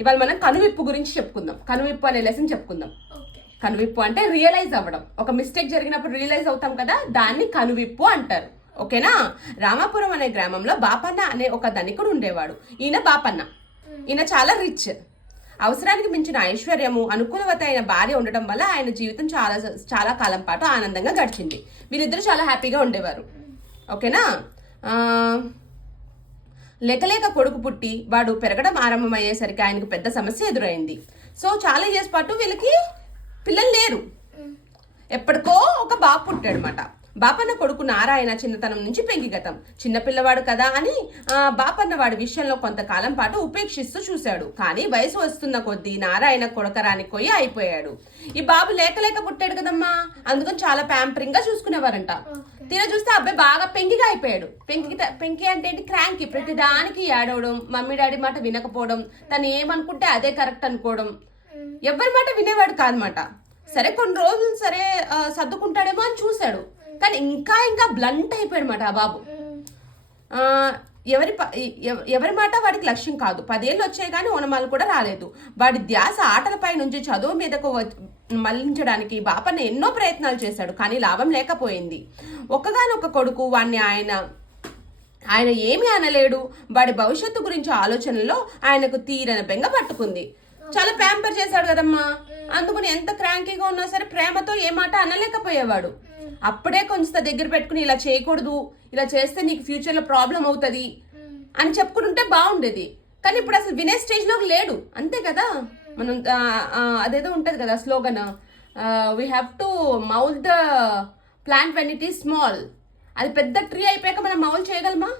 ఇవాళ మనం కనువిప్పు గురించి చెప్పుకుందాం. కనువిప్పు అనే లెసన్ చెప్పుకుందాం. కనువిప్పు అంటే రియలైజ్ అవ్వడం. ఒక మిస్టేక్ జరిగినప్పుడు రియలైజ్ అవుతాం కదా, దాన్ని కనువిప్పు అంటారు. ఓకేనా? రామాపురం అనే గ్రామంలో బాపన్న అనే ఒక ధనికుడు ఉండేవాడు. ఈయన బాపన్న. ఈయన చాలా రిచ్. అవసరానికి మించిన ఐశ్వర్యము, అనుకూలవత అయిన భార్య ఉండటం వల్ల ఆయన జీవితం చాలా చాలా కాలం పాటు ఆనందంగా గడిచింది. వీళ్ళిద్దరూ చాలా హ్యాపీగా ఉండేవారు. ఓకేనా? లేకలేక కొడుకు పుట్టి వాడు పెరగడం ఆరంభమయ్యేసరికి ఆయనకు పెద్ద సమస్య ఎదురైంది. సో చాలా ఇయర్స్ పాటు వీళ్ళకి పిల్లలు లేరు. ఎప్పటికో ఒక బాబు పుట్టాడు అనమాట. బాపన్న కొడుకు నారాయణ చిన్నతనం నుంచి పెంకిగతం. చిన్నపిల్లవాడు కదా అని బాపన్న వాడి విషయంలో కొంతకాలం పాటు ఉపేక్షిస్తూ చూశాడు. కానీ వయసు వస్తున్న కొద్దీ నారాయణ కొడకరాని కొయ్యి అయిపోయాడు. ఈ బాబు లేక పుట్టాడు కదమ్మా, అందుకని చాలా ప్యాంపరింగ్ గా చూసుకునేవారంట. తీరా చూస్తే అబ్బాయి బాగా పెంకిగా అయిపోయాడు. పెంకి అంటే ఏంటి? క్రాంకి. ప్రతిదానికి ఏడవడం, మమ్మీ డాడీ మాట వినకపోవడం, తను ఏమనుకుంటే అదే కరెక్ట్ అనుకోవడం, ఎవరి మాట వినేవాడు కాదన్నమాట. సరే కొన్ని రోజులు సరే సర్దుకుంటాడేమో అని చూశాడు. కానీ ఇంకా బ్లంట్ అయిపోయాడు అనమాట ఆ బాబు. ఎవరి మాట వాడికి లక్ష్యం కాదు. 10 ఏళ్ళు వచ్చాయి కానీ ఓనమాలు కూడా రాలేదు. వాడి ధ్యాస ఆటలపై నుంచి చదువు మీదకు మళ్లించడానికి బాపన్న ఎన్నో ప్రయత్నాలు చేశాడు, కానీ లాభం లేకపోయింది. ఒక్కగానొక్క కొడుకు, వాడిని ఆయన ఏమీ అనలేడు. వాడి భవిష్యత్తు గురించి ఆలోచనలో ఆయనకు తీరని బెంగ పట్టుకుంది. చాలా ప్యాంపర్ చేశాడు కదమ్మా, అందుకని ఎంత క్రాంకీగా ఉన్నా సరే ప్రేమతో ఏ మాట అనలేకపోయేవాడు. అప్పుడే కొంచెం దగ్గర పెట్టుకుని ఇలా చేయకూడదు, ఇలా చేస్తే నీకు ఫ్యూచర్లో ప్రాబ్లం అవుతుంది అని చెప్పుకుంటుంటే బాగుండేది. కానీ ఇప్పుడు అసలు వినే స్టేజ్లోకి లేడు. అంతే కదా, మనం అదేదో ఉంటుంది కదా slogan, we have to mould the plant when it is small. అది పెద్ద ట్రీ అయిపోయాక మనం మౌల్ చేయగలమా?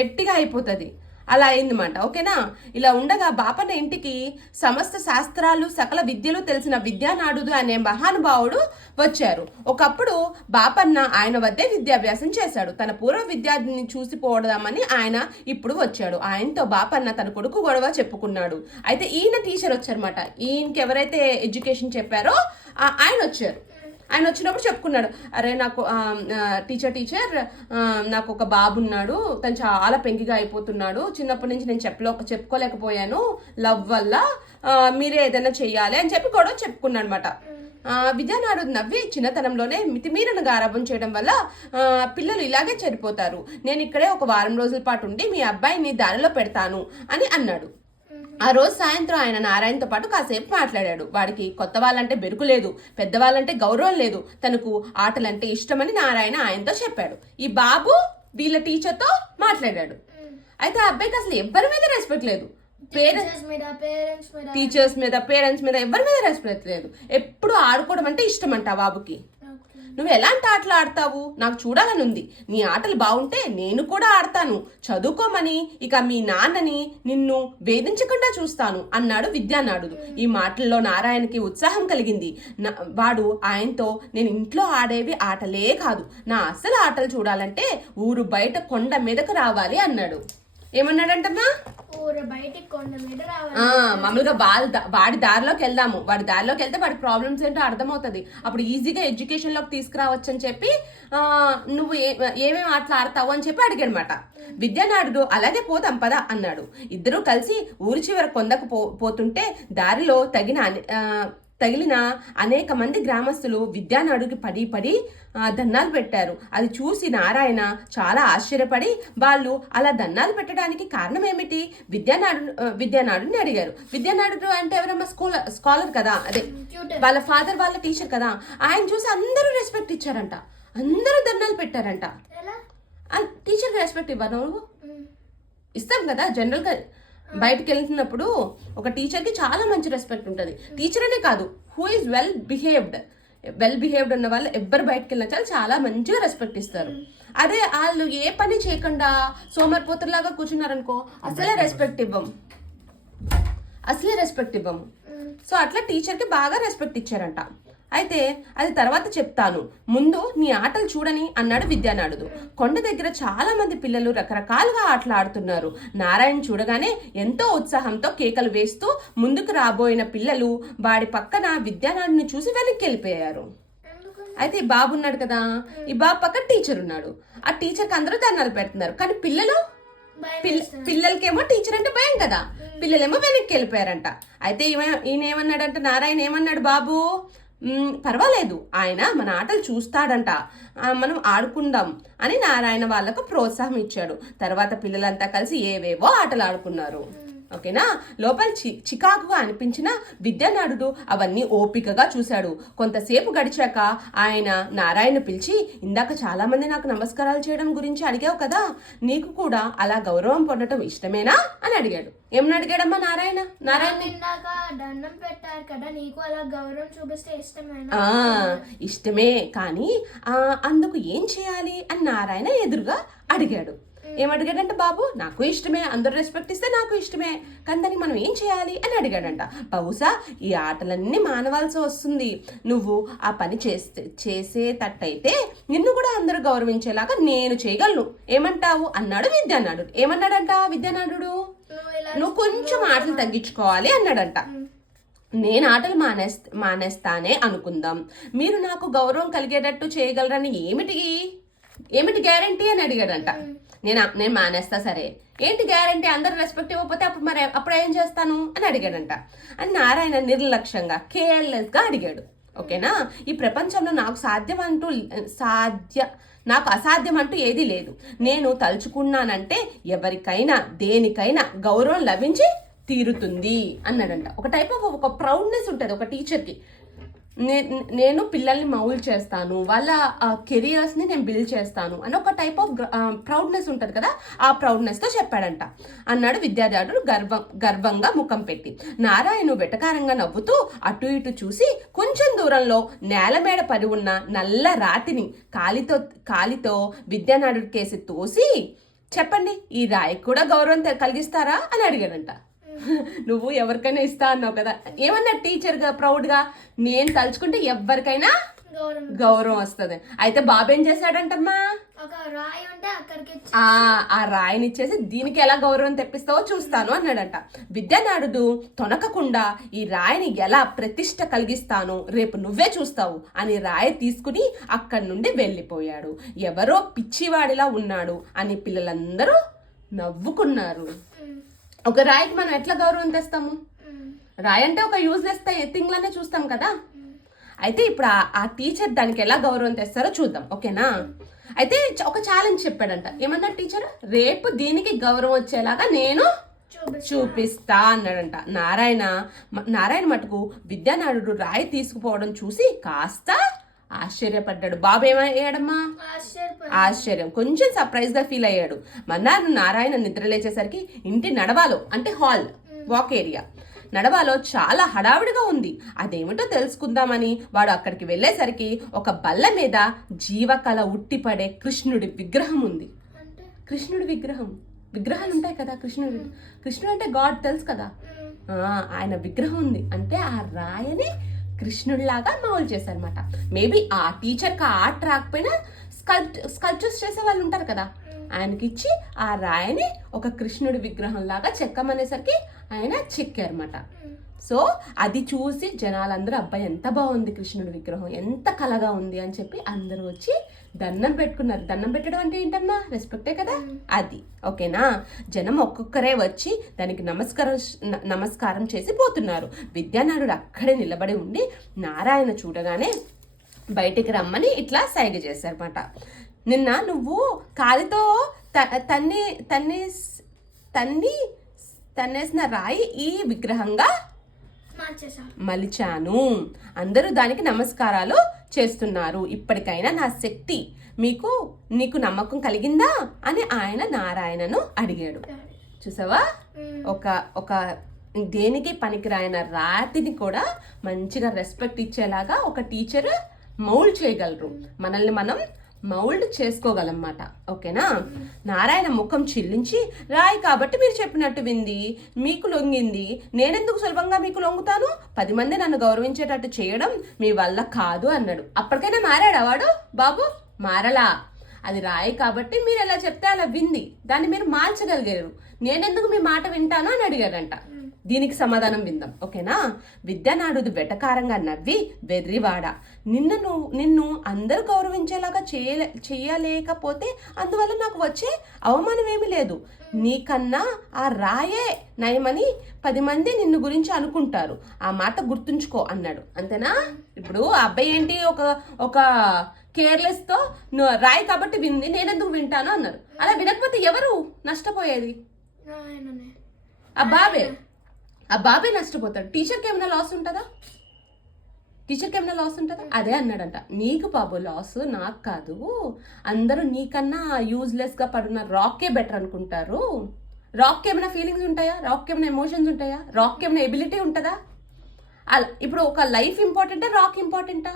గట్టిగా అయిపోతుంది. అలా అయిందన్నమాట. ఓకేనా? ఇలా ఉండగా బాపన్న ఇంటికి సమస్త శాస్త్రాలు సకల విద్యలు తెలిసిన విద్యానాడుడు అనే మహానుభావుడు వచ్చారు. ఒకప్పుడు బాపన్న ఆయన వద్దే విద్యాభ్యాసం చేశాడు. తన పూర్వ విద్యార్థిని చూసిపోవడమని ఆయన ఇప్పుడు వచ్చాడు. ఆయనతో బాపన్న తన కొడుకు గొడవ చెప్పుకున్నాడు. అయితే ఈయన టీచర్ వచ్చారన్నమాట. ఈయనకి ఎవరైతే ఎడ్యుకేషన్ చెప్పారో ఆయన వచ్చారు. ఆయన వచ్చినప్పుడు చెప్పుకున్నాడు, అరే నాకు టీచర్ నాకు ఒక బాబు ఉన్నాడు, తను చాలా పెంకిగా అయిపోతున్నాడు, చిన్నప్పటి నుంచి నేను చెప్పుకోలేకపోయాను లవ్ వల్ల, మీరే ఏదైనా చెయ్యాలి అని చెప్పి కూడా చెప్పుకున్నాడు అనమాట. విద్యానాడు నవ్వి, చిన్నతనంలోనే మితిమీరిన గారాబం చేయడం వల్ల పిల్లలు ఇలాగే చెడిపోతారు. నేను ఇక్కడే ఒక వారం రోజుల పాటు ఉండి మీ అబ్బాయిని దారిలో పెడతాను అని అన్నాడు. ఆ రోజు సాయంత్రం ఆయన నారాయణతో పాటు కాసేపు మాట్లాడాడు. వాడికి కొత్త వాళ్ళంటే బెరుకు లేదు, పెద్దవాళ్ళంటే గౌరవం లేదు, తనకు ఆటలంటే ఇష్టమని నారాయణ ఆయనతో చెప్పాడు. ఈ బాబు వీళ్ళ టీచర్తో మాట్లాడాడు. అయితే ఆ అబ్బాయికి అసలు ఎవరి మీద రెస్పెక్ట్ లేదు. టీచర్స్ మీద, పేరెంట్స్ మీద ఎవరి మీద రెస్పెక్ట్ లేదు. ఎప్పుడు ఆడుకోవడం అంటే ఇష్టం అంట ఆ బాబుకి. నువ్వు ఎలాంటి ఆటలు ఆడతావు? నాకు చూడాలని ఉంది. నీ ఆటలు బాగుంటే నేను కూడా ఆడతాను. చదువుకోమని ఇక మీ నాన్నని నిన్ను వేధించకుండా చూస్తాను అన్నాడు విద్యానాడుడు. ఈ మాటల్లో నారాయణకి ఉత్సాహం కలిగింది. వాడు ఆయనతో, నేను ఇంట్లో ఆడేవి ఆటలే కాదు, నా అసలు ఆటలు చూడాలంటే ఊరు బయట కొండ మీదకు రావాలి అన్నాడు. ఏమన్నాడంటమ్మా? మామూలుగా వాడి దారిలోకి వెళ్దాము, వాడి దారిలోకి వెళ్తే వాడి ప్రాబ్లమ్స్ ఏంటో అర్థమవుతుంది, అప్పుడు ఈజీగా ఎడ్యుకేషన్ లోకి తీసుకురావచ్చు అని చెప్పి నువ్వు ఏమేమి ఆటలు ఆడతావు అని చెప్పి అడిగాడనమాట. విద్యానాడుడు అలాగే పోదాం పద అన్నాడు. ఇద్దరూ కలిసి ఊరి చివర కొండకు పోతుంటే దారిలో తగిలిన అనేక మంది గ్రామస్తులు విద్యానాడుకి పడి దన్నాలు పెట్టారు. అది చూసి నారాయణ చాలా ఆశ్చర్యపడి, వాళ్ళు అలా దన్నాలు పెట్టడానికి కారణం ఏమిటి విద్యానాడుని అడిగారు. విద్యానాడుడు అంటే ఎవరమ్మా? స్కాలర్ కదా, అదే వాళ్ళ ఫాదర్ వాళ్ళ టీచర్ కదా. ఆయన చూసి అందరూ రెస్పెక్ట్ ఇచ్చారంట, అందరూ దన్నాలు పెట్టారంట. టీచర్కి రెస్పెక్ట్ ఇవ్వను? నువ్వు ఇస్తాం కదా జనరల్గా. బయటకు వెళ్తున్నప్పుడు ఒక టీచర్కి చాలా మంచి రెస్పెక్ట్ ఉంటుంది. టీచర్ అనే కాదు, హూ ఈజ్ వెల్ బిహేవ్డ్ ఉన్న వాళ్ళు ఎవ్వరు బయటకు వెళ్ళినా చాలా మంచిగా రెస్పెక్ట్ ఇస్తారు. అదే వాళ్ళు ఏ పని చేయకుండా సోమరిపోతులాగా కూర్చున్నారనుకో అసలే రెస్పెక్ట్ ఇవ్వము. సో అట్లా టీచర్కి బాగా రెస్పెక్ట్ ఇచ్చారంట. అయితే అది తర్వాత చెప్తాను, ముందు నీ ఆటలు చూడని అన్నాడు విద్యానాడుడు. కొండ దగ్గర చాలా మంది పిల్లలు రకరకాలుగా ఆటలు ఆడుతున్నారు. నారాయణ చూడగానే ఎంతో ఉత్సాహంతో కేకలు వేస్తూ ముందుకు రాబోయిన పిల్లలు వాడి పక్కన విద్యానాడుని చూసి వెనక్కి వెళ్ళిపోయారు. అయితే ఈ బాబు ఉన్నాడు కదా, ఈ బాబు పక్కన టీచర్ ఉన్నాడు. ఆ టీచర్కి అందరూ దండాలు పెడుతున్నారు, కానీ పిల్లలు పిల్లలకేమో టీచర్ అంటే భయం కదా, పిల్లలేమో వెనక్కి వెళ్ళిపోయారంట. అయితే ఈయన ఏమన్నాడంట, నారాయణ ఏమన్నాడు, బాబు పర్వాలేదు, ఆయన మన ఆటలు చూస్తాడంట, మనం ఆడుకుందాం అని నారాయణ వాళ్ళకు ప్రోత్సాహం ఇచ్చాడు. తర్వాత పిల్లలంతా కలిసి ఏవేవో ఆటలు ఆడుకున్నారు. ఓకేనా. లోపల చికాకుగా అనిపించిన విద్యానాథుడు అవన్నీ ఓపికగా చూశాడు. కొంతసేపు గడిచాక ఆయన నారాయణ పిలిచి, ఇందాక చాలా మంది నాకు నమస్కారాలు చేయడం గురించి అడిగావు కదా, నీకు కూడా అలా గౌరవం పొందడం ఇష్టమేనా అని అడిగాడు. ఏమని అడిగాడమ్మా నారాయణ? దండం పెట్టారు కదా, నీకు అలా గౌరవం చూపిస్తే ఇష్టమేనా? ఇష్టమే, కానీ అందుకు ఏం చేయాలి అని నారాయణ ఎదురుగా అడిగాడు. ఏమడిగాడంట, బాబు నాకు ఇష్టమే, అందరూ రెస్పెక్ట్ ఇస్తే నాకు ఇష్టమే, కానీ దానికి మనం ఏం చేయాలి అని అడిగాడంట. బహుశా ఈ ఆటలన్నీ మానవాల్సి వస్తుంది, నువ్వు ఆ పని చేసేటట్టయితే నిన్ను కూడా అందరూ గౌరవించేలాగా నేను చేయగలను, ఏమంటావు అన్నాడు విద్యానాథుడు. ఏమన్నాడంట విద్యానాథుడు, నువ్వు కొంచెం ఆటలు తగ్గించుకోవాలి అన్నాడంట. నేను ఆటలు మానేస్తానే అనుకుందాం, మీరు నాకు గౌరవం కలిగేటట్టు చేయగలరని ఏమిటి గ్యారంటీ అని అడిగాడంట. నేను మానేస్తా, సరే ఏంటి గ్యారంటీ, అందరు రెస్పెక్ట్ ఇవ్వకపోతే అప్పుడు ఏం చేస్తాను అని అడిగాడంట. అని నారాయణ నిర్లక్ష్యంగా కేర్లెస్గా అడిగాడు. ఓకేనా. ఈ ప్రపంచంలో నాకు అసాధ్యం అంటూ ఏదీ లేదు, నేను తలుచుకున్నానంటే ఎవరికైనా దేనికైనా గౌరవం లభించి తీరుతుంది అన్నాడంట. ఒక టైప్ ఆఫ్ ఒక ప్రౌడ్నెస్ ఉంటుంది ఒక టీచర్కి. నేను పిల్లల్ని మౌల్డ్ చేస్తాను, వాళ్ళ కెరియర్స్ని నేను బిల్డ్ చేస్తాను అని ఒక టైప్ ఆఫ్ ప్రౌడ్నెస్ ఉంటుంది కదా, ఆ ప్రౌడ్నెస్తో చెప్పాడంట. అన్నాడు విద్యార్థుడు గర్వంగా ముఖం పెట్టి. నారాయణ వెటకారంగా నవ్వుతూ అటు ఇటు చూసి కొంచెం దూరంలో నేల మీద పడి ఉన్న నల్ల రాతిని కాలితో విద్యానాథుడి కేసి తోసి, చెప్పండి ఈ రాయికి కూడా గౌరవం కలిగిస్తారా అని అడిగాడంట. నువ్వు ఎవరికైనా ఇస్తా అన్నావు కదా, ఏమన్నా టీచర్గా ప్రౌడ్గా, నేను తలుచుకుంటే ఎవరికైనా గౌరవం వస్తుంది. అయితే బాబు ఏం చేశాడంటమ్మా, ఆ రాయిని ఇచ్చేసి దీనికి ఎలా గౌరవం తెప్పిస్తావో చూస్తాను అన్నాడంట. విద్యానాథుడు తొనకకుండా ఈ రాయిని ఎలా ప్రతిష్ట కలిగిస్తాను రేపు నువ్వే చూస్తావు అని రాయి తీసుకుని అక్కడి నుండి వెళ్ళిపోయాడు. ఎవరో పిచ్చివాడిలా ఉన్నాడు అని పిల్లలందరూ నవ్వుకున్నారు. ఒక రాయికి మనం ఎట్లా గౌరవం తెస్తాము, రాయి అంటే ఒక యూజ్లెస్ థింగ్ లానే చూస్తాం కదా. అయితే ఇప్పుడు ఆ టీచర్ దానికి ఎలా గౌరవం తెస్తారో చూద్దాం. ఓకేనా. అయితే ఒక ఛాలెంజ్ చెప్పాడంట. ఏమన్నా టీచర్, రేపు దీనికి గౌరవం వచ్చేలాగా నేను చూపిస్తా అన్నాడంట. నారాయణ మటుకు విద్యానాథుడు రాయి తీసుకుపోవడం చూసి కాస్త ఆశ్చర్యపడ్డాడు. బాబు ఏమయ్యాడమ్మా, ఆశ్చర్యం, కొంచెం సర్ప్రైజ్ గా ఫీల్ అయ్యాడు. మన్నాడు నారాయణ నిద్ర లేచేసరికి ఇంటి నడవాలో అంటే హాల్ వాక్ ఏరియా నడవాలో చాలా హడావిడిగా ఉంది. అదేమిటో తెలుసుకుందామని వాడు అక్కడికి వెళ్ళేసరికి ఒక బల్ల మీద జీవకళ ఉట్టిపడే కృష్ణుడి విగ్రహం ఉంది. కృష్ణుడి విగ్రహాలు ఉంటాయి కదా, కృష్ణుడు అంటే గాడ్ తెలుసు కదా, ఆయన విగ్రహం ఉంది. అంటే ఆ రాయని కృష్ణుడిలాగా మౌల్ చేశారనమాట. మేబీ ఆ టీచర్కి ఆ ఆర్ట్ రాకపోయినా స్కల్ప్చర్స్ చేసే వాళ్ళు ఉంటారు కదా, ఆయనకి ఇచ్చి ఆ రాయిని ఒక కృష్ణుడి విగ్రహం లాగా చెక్కమనేసరికి ఆయన చెక్కారన్నమాట. సో అది చూసి జనాలందరూ అబ్బాయి ఎంత బాగుంది కృష్ణుడి విగ్రహం, ఎంత కళగా ఉంది అని చెప్పి అందరూ వచ్చి దండం పెట్టుకున్నారు. దండం పెట్టడం అంటే ఏంటమ్మా, రెస్పెక్టే కదా అది. ఓకేనా. జనం ఒక్కొక్కరే వచ్చి దానికి నమస్కారం చేసి పోతున్నారు. విద్యానాథుడు అక్కడే నిలబడి ఉండి నారాయణ చూడగానే బయటికి రమ్మని ఇట్లా సైగ చేశారన్నమాట. నిన్న నువ్వు కాలితో తన్నేసిన రాయి ఈ విగ్రహంగా మలిచాను, అందరూ దానికి నమస్కారాలు చేస్తున్నారు. ఇప్పటికైనా నా శక్తి నీకు నమ్మకం కలిగిందా అని ఆయన నారాయణను అడిగాడు. చూసావా, ఒక దేనికి పనికిరాయన రాతిని కూడా మంచిగా రెస్పెక్ట్ ఇచ్చేలాగా ఒక టీచర్ మౌల్డ్ చేయగలరు, మనల్ని మనం మౌల్డ్ చేసుకోగలన్నమాట. ఓకేనా. నారాయణ ముఖం చిల్లించి, రాయి కాబట్టి మీరు చెప్పినట్టు వింది, మీకు లొంగింది, నేనెందుకు సులభంగా మీకు లొంగుతాను, 10 మంది నన్ను గౌరవించేటట్టు చేయడం మీ వల్ల కాదు అన్నాడు. అప్పటికైనా మారాడా వాడు? బాబు మారలా, అది రాయి కాబట్టి మీరు ఎలా చెప్తే అలా వింది, దాన్ని మీరు మార్చగలిగారు, నేనెందుకు మీ మాట వింటాను అని అడిగాడంట. దీనికి సమాధానం విందాం, ఓకేనా? విద్యానాడుడు వెటకారంగా నవ్వి, వెర్రివాడ, నిన్ను అందరూ గౌరవించేలాగా చేయలేకపోతే అందువల్ల నాకు వచ్చే అవమానం ఏమీ లేదు. నీకన్నా ఆ రాయే నయమని 10 మంది నిన్ను గురించి అనుకుంటారు. ఆ మాట గుర్తుంచుకో అన్నాడు. అంతేనా? ఇప్పుడు ఆ అబ్బాయి ఏంటి, ఒక కేర్లెస్తో రాయి కాబట్టి వింది, నేనెందుకు వింటాను అన్నారు. అలా వినకపోతే ఎవరు నష్టపోయేది? ఆ బాబే నష్టపోతాడు. టీచర్కి ఏమైనా లాస్ ఉంటుందా? అదే అన్నాడంట, నీకు బాబు లాస్, నాకు కాదు. అందరూ నీకన్నా యూజ్లెస్గా పడున్న రాక్కే బెటర్ అనుకుంటారు. రాక్కి ఏమైనా ఫీలింగ్స్ ఉంటాయా? రాక్కి ఏమైనా ఎమోషన్స్ ఉంటాయా? రాక్కి ఏమైనా ఎబిలిటీ ఉంటుందా? అలా ఇప్పుడు ఒక లైఫ్ ఇంపార్టెంటా, రాక్ ఇంపార్టెంటా?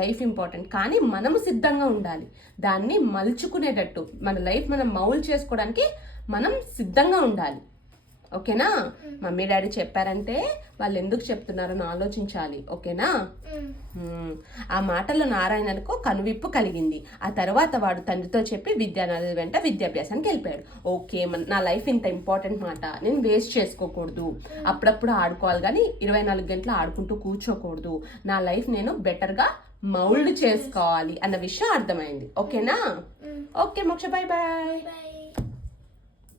Life important. కానీ మనము సిద్ధంగా ఉండాలి దాన్ని మలుచుకునేటట్టు. మన లైఫ్ మనం మౌల్ చేసుకోవడానికి మనం సిద్ధంగా ఉండాలి, ఓకేనా? మమ్మీ డాడీ చెప్పారంటే వాళ్ళు ఎందుకు చెప్తున్నారని ఆలోచించాలి, ఓకేనా? ఆ మాటల్లో నారాయణకు కనువిప్పు కలిగింది. ఆ తర్వాత వాడు తండ్రితో చెప్పి విద్యానాథుడి వెంట విద్యాభ్యాసానికి వెళ్ళిపోయాడు. ఓకే, నా లైఫ్ ఇంత ఇంపార్టెంట్ మాట, నేను వేస్ట్ చేసుకోకూడదు. అప్పుడప్పుడు ఆడుకోవాలి కానీ 24 గంటలు ఆడుకుంటూ కూర్చోకూడదు. నా లైఫ్ నేను బెటర్గా మౌల్డ్ చేసుకోవాలి అన్న విషయం అర్థమైంది, ఓకేనా? ఓకే మోక్ష, బాయ్ బాయ్.